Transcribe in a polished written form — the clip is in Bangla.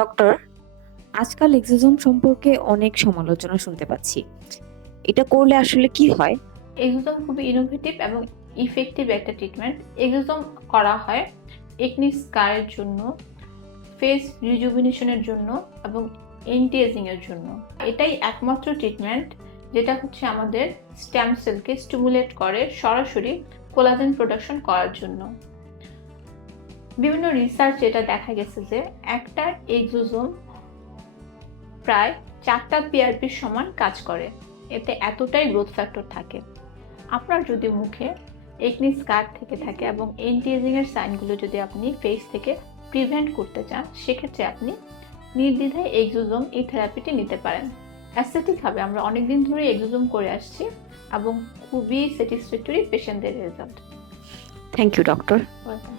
ডক্টর, আজকাল এক্সোজোম সম্পর্কে অনেক সমালোচনা শুনতে পাচ্ছি। এটা করলে আসলে কি হয়? এক্সোজোম খুবই ইনোভেটিভ এবং ইফেক্টিভ একটা ট্রিটমেন্ট। এক্সোজোম করা হয় একনি স্কারের জন্য, ফেস রিজুভিনেশনের জন্য এবং এন্টি এজিং এর জন্য। এটাই একমাত্র ট্রিটমেন্ট যেটা হচ্ছে আমাদের স্টেম সেলকে স্টিমুলেট করে সরাসরি কোলাজেন প্রোডাকশন করার জন্য। বিভিন্ন রিসার্চ এটা দেখা গেছে যে একটা এক্সোজোম প্রায় 4টা পিআরপির সমান কাজ করে। এতে এতটাই গ্রোথ ফ্যাক্টর থাকে। আপনার যদি মুখে একনি স্কার থেকে থাকে এবং এন্টি এজিং এর সাইনগুলো যদি আপনি ফেস থেকে প্রিভেন্ট করতে চান, সেক্ষেত্রে আপনি নির্দ্বিধায় এক্সোজোম এই থেরাপিটি নিতে পারেন। অ্যাস্থেটিক ভাবে আমরা অনেকদিন ধরে এক্সোজোম করে আসছি এবং খুবই স্যাটিসফ্যাক্টরি পেশেন্টদের result. Thank you doctor. Welcome.